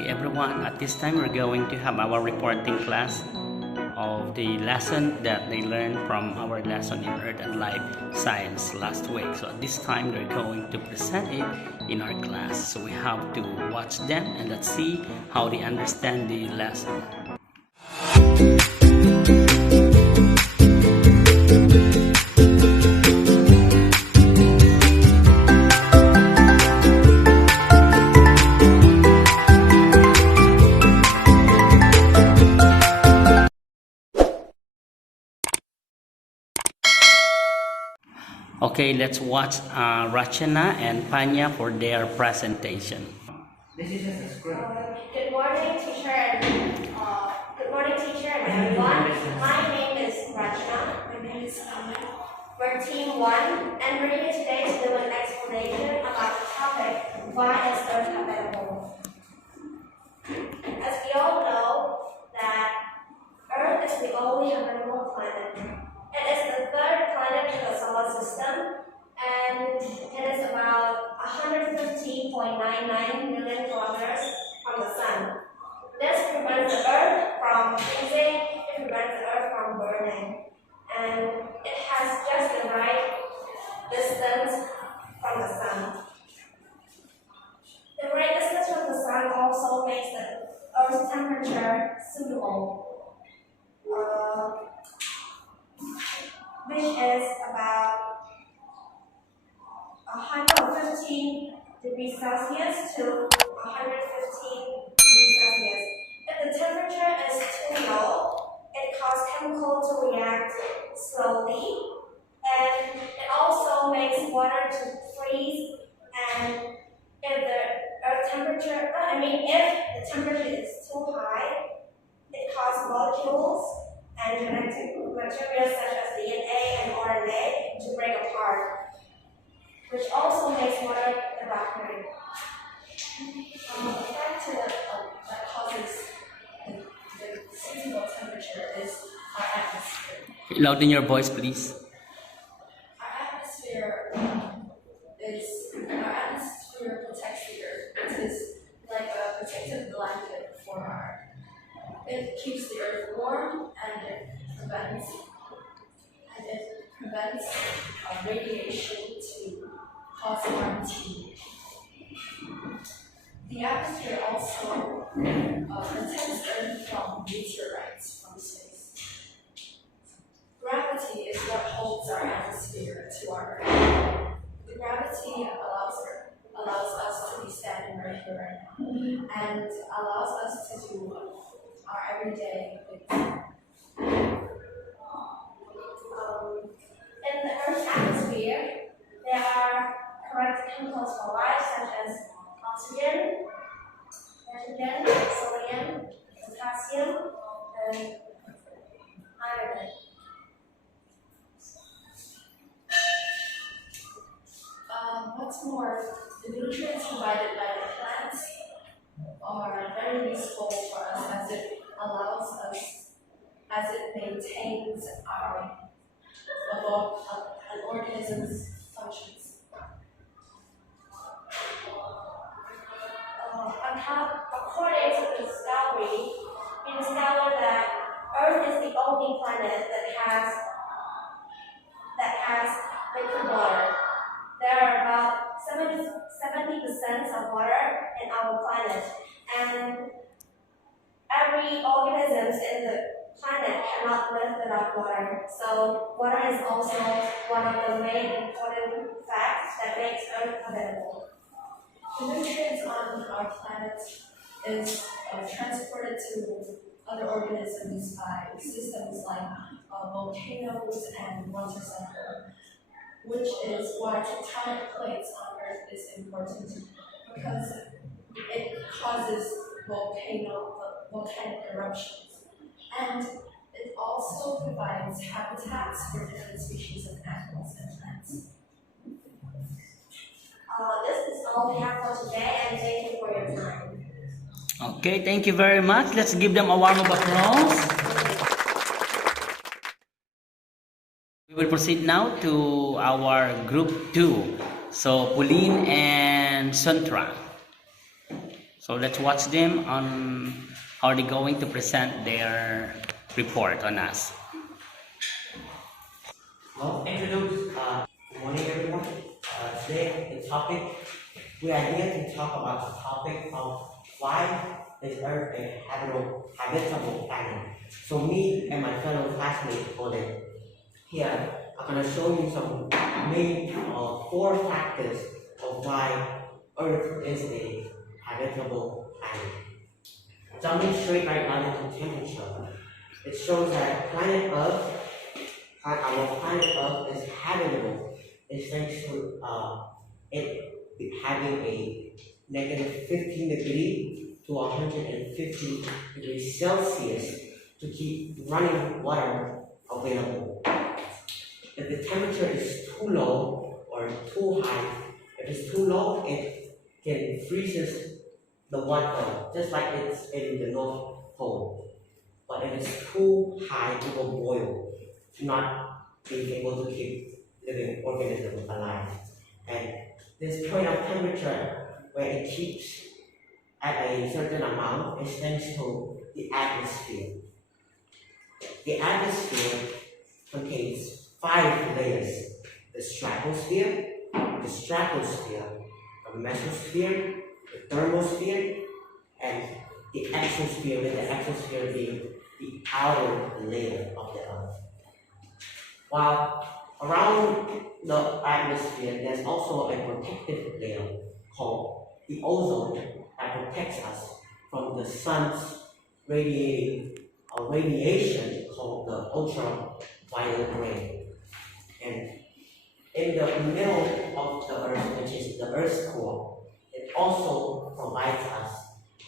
Okay everyone, at this time we're going to have our reporting class of the lesson that they learned from our lesson in Earth and Life Science last week. So at this time they're going to present it in our class. So we have to watch them and let's see how they understand the lesson. Okay, let's watch Rachana and Panya for their presentation. This is just a script. Good morning, teacher and everyone. My name is Rachana. My name is Panya. We're Team 1, and we're here today to do an explanation about the topic, why is Earth habitable? As we all know, that Earth is the only habitable planet. It is the third planet in the solar system, and it is about 150.99 million kilometers from the sun. This prevents the Earth from freezing, it prevents the Earth from burning, and it has just the right distance from the sun. The right distance from the sun also makes the Earth's temperature suitable. Which is about 115 degrees Celsius to 115 degrees Celsius. If the temperature is too low, it causes chemicals to react slowly, and it also makes water to freeze. And if the temperature is too high, it causes molecules and genetic materials such as DNA and RNA to break apart, which also makes water evaporate. The factor that causes the seasonal temperature is our atmosphere. Louden your voice, please. Our atmosphere protects the Earth. It is like a protective blanket for our. It keeps the Earth warm and it prevents radiation to cause harm to. The atmosphere also protects the Earth from meteorites from space. Gravity is what holds our atmosphere to our Earth. The gravity allows us to be standing right here right now and allows us to do our everyday things. In the Earth's atmosphere, there are correct chemicals for life such as oxygen, nitrogen, sodium, potassium, and iron. What's more, the nutrients provided by the plants are very useful for us as it maintains an organism's functions. According to the discovery, we discovered that Earth is the only planet that has liquid water. There are about 70% of water in our planet, and every organism in the planet cannot live without water. So water is also one of the main important facts that makes Earth habitable. The nutrients on our planet is transported to other organisms by systems like volcanoes and water cycle, which is why tectonic plates on Earth is important, because it causes volcanic eruptions. And it also provides habitats for different species of animals and plants. This is all we have for today, and thank you for your time. Okay, thank you very much. Let's give them a warm of applause. We will proceed now to our group 2. So, Pauline and Santra. So let's watch them on how they're going to present their report on us. Well, good morning everyone. Today the topic, we are here to talk about the topic of why is Earth a habitable planet. So me and my fellow classmates Colin here are going to show you some main 4 factors of why Earth is a habitable planet. Jumping straight right now into temperature, it shows that our planet Earth is habitable thanks to it having a negative 15 degree to 150 degrees Celsius to keep running water available. If the temperature is too low or too high, if it's too low, it can freezes the water, just like it's in the North Pole. But if it's too high, it will boil, not being able to keep living organisms alive. And this point of temperature, where it keeps at a certain amount, is thanks to the atmosphere. The atmosphere contains 5 layers: the stratosphere, the mesosphere, the thermosphere, and the exosphere, with the exosphere being the outer layer of the Earth. While around the atmosphere, there's also a protective layer called the ozone that protects us from the sun's radiation called the ultraviolet ray. And in the middle of the Earth, which is the Earth's core, it also provides us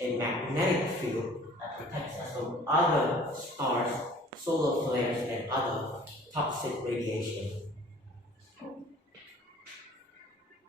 a magnetic field that protects us from other stars, solar flares, and other toxic radiation.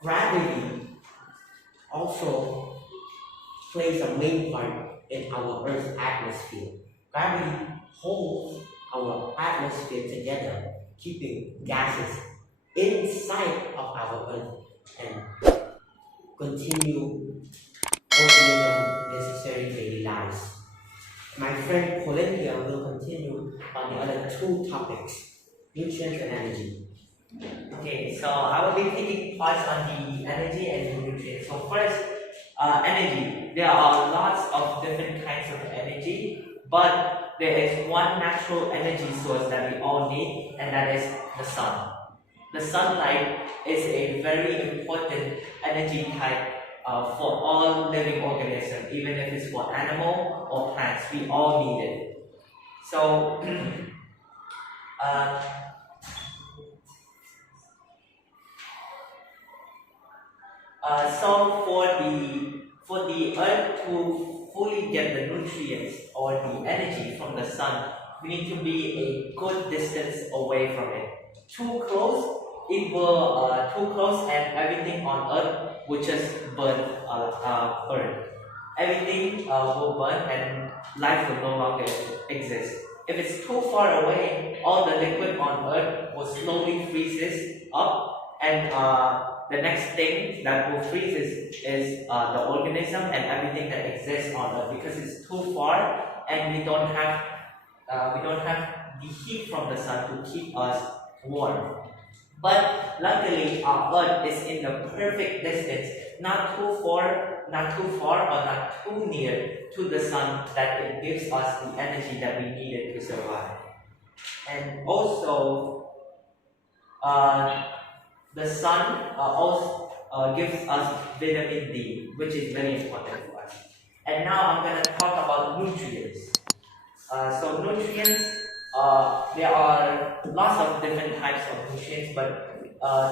Gravity also plays a main part in our Earth's atmosphere. Gravity holds our atmosphere together, keeping gases inside of our Earth and continue organism necessary daily lives. My friend Colin here will continue on the other 2 topics, nutrients and energy. Okay, so I will be taking parts on the energy and nutrients. So first, energy. There are lots of different kinds of energy, but there is one natural energy source that we all need, and that is the sun. The sunlight is a very important energy type for all living organisms, even if it's for animal or plants. We all need it. So, so for the earth to fully get the nutrients or the energy from the sun, we need to be a good distance away from it. Too close, and everything on earth will just burn. Everything will burn and life will no longer exist. If it's too far away, all the liquid on earth will slowly freezes up, and the next thing that will freeze is the organism and everything that exists on earth, because it's too far and we don't have the heat from the sun to keep us warm. But luckily, our Earth is in the perfect distance, not too far, or not too near to the sun, that it gives us the energy that we needed to survive. And also, the sun also gives us vitamin D, which is very important for us. And now I'm going to talk about nutrients. So nutrients, there are lots of different types of nutrients, but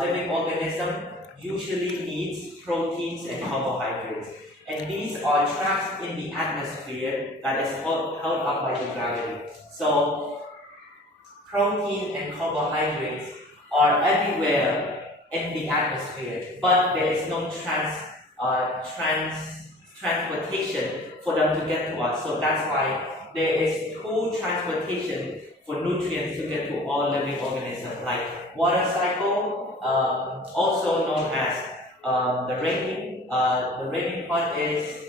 living organism usually needs proteins and carbohydrates. And these are trapped in the atmosphere that is held up by the gravity. So protein and carbohydrates are everywhere in the atmosphere, but there is no transportation for them to get to us. So that's why there is 2 transportation for nutrients to get to all living organisms, like water cycle, also known as the raining part is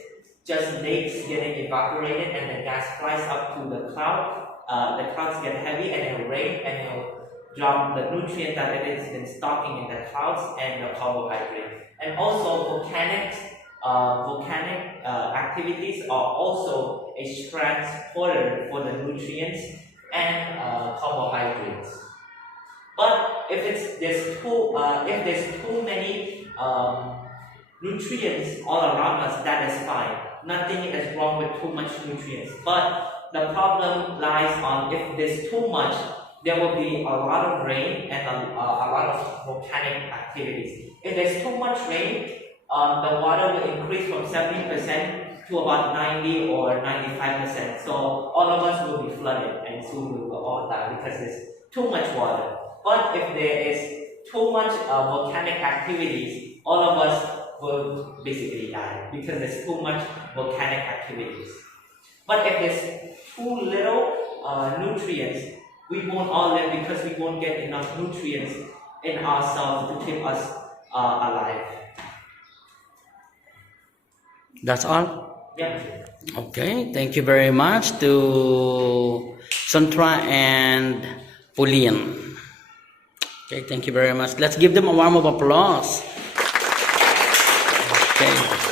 just lakes getting evaporated and the gas flies up to the cloud. The clouds get heavy and it'll rain and it'll drop the nutrient that it has been stocking in the clouds and the carbohydrate. And also volcanic activities are also a transporter for the nutrients and carbohydrates. But if there's too many nutrients all around us, that is fine. Nothing is wrong with too much nutrients. But the problem lies on if there's too much, there will be a lot of rain and a lot of volcanic activities. If there's too much rain, the water will increase from 70% to about 90 or 95%. So all of us will be flooded and soon we will all die because there's too much water. But if there is too much volcanic activities, all of us will basically die because there's too much volcanic activities. But if there's too little nutrients, we won't all live because we won't get enough nutrients in ourselves to keep us alive. That's all? Yeah. Okay, thank you very much to Santra and Pauline. Okay, thank you very much. Let's give them a warm of applause. Okay.